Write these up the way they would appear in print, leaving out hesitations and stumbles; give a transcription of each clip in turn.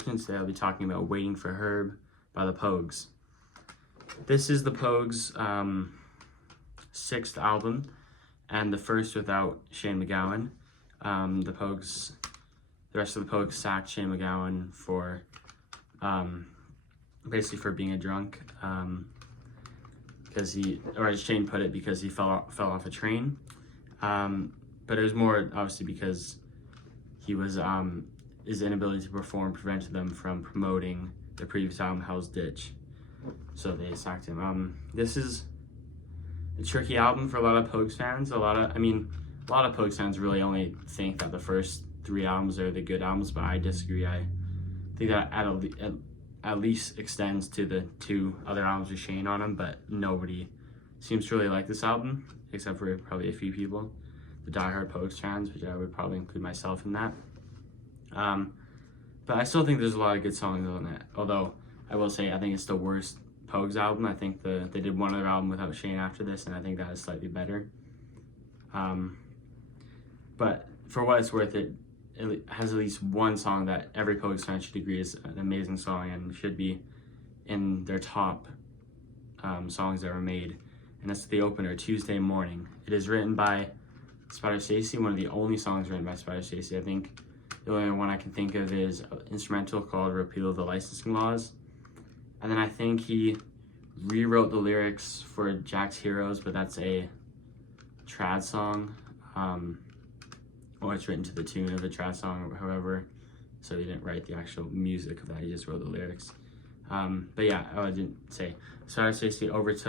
Today I'll be talking about Waiting for Herb by the Pogues. This is the Pogues' sixth album and the first without Shane MacGowan. The rest of the Pogues sacked Shane MacGowan for basically for being a drunk, because or as Shane put it, because he fell off a train. But it was more obviously because he was his inability to perform prevented them from promoting the previous album, Hell's Ditch. So they sacked him. This is a tricky album for a lot of Pogues fans. A lot of Pogues fans really only think that the first three albums are the good albums, but I disagree. I think that at least extends to the two other albums with Shane on them, but nobody seems to really like this album, except for probably a few people, the diehard Pogues fans, which I would probably include myself in that. But I still think there's a lot of good songs on it, although I will say I think it's the worst Pogues album. I think they did one other album without Shane after this, and I think that is slightly better. But for what it's worth, it has at least one song that every Pogues fan should agree is an amazing song and should be in their top songs that were made, and that's the opener, Tuesday Morning. It is written by Spider Stacy, one of the only songs written by Spider Stacy. I think the only one I can think of is an instrumental called Repeal of the Licensing Laws. And then I think he rewrote the lyrics for Jack's Heroes, but that's a trad song. Or it's written to the tune of a trad song, however. So he didn't write the actual music of that, he just wrote the lyrics. But yeah, I didn't say. Spider Stacy that's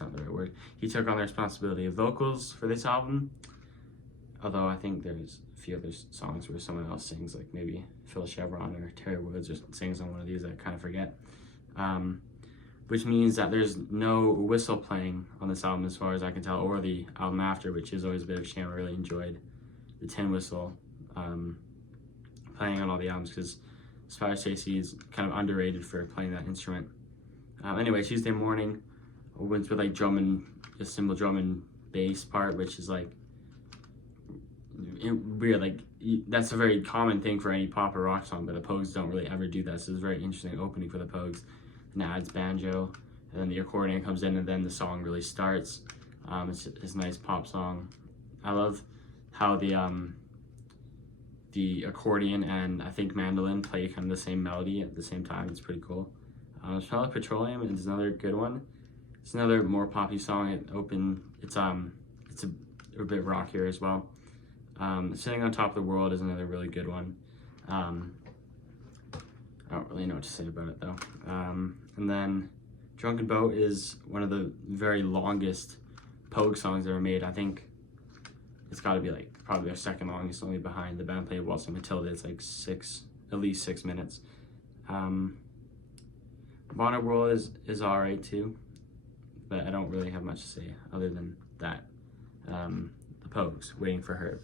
not the right word. He took on the responsibility of vocals for this album. Although I think there's a few other songs where someone else sings, like maybe Phil Chevron or Terry Woods or sings on one of these, I kind of forget. Which means that there's no whistle playing on this album as far as I can tell, or the album after, which is always a bit of a shame. I really enjoyed the tin whistle playing on all the albums, because Spider Stacy is kind of underrated for playing that instrument. Anyway, Tuesday Morning opens with like a cymbal drum and bass part, which is like weird. Like that's a very common thing for any pop or rock song, but the Pogues don't really ever do that. So it's a very interesting opening for the Pogues. And adds banjo, and then the accordion comes in, and then the song really starts. It's a nice pop song. I love how the accordion and I think mandolin play kind of the same melody at the same time. It's pretty cool. Smell of Petroleum is another good one. It's another more poppy song. It's a bit rockier as well. Sitting on Top of the World is another really good one. I don't really know what to say about it though. And then Drunken Boat is one of the very longest Pogue songs ever made. I think it's got to be like probably their second longest, only behind the band played Waltzing Matilda. It's like at least 6 minutes. Bonner World is alright too, but I don't really have much to say other than that. The Pogues, Waiting for Herb.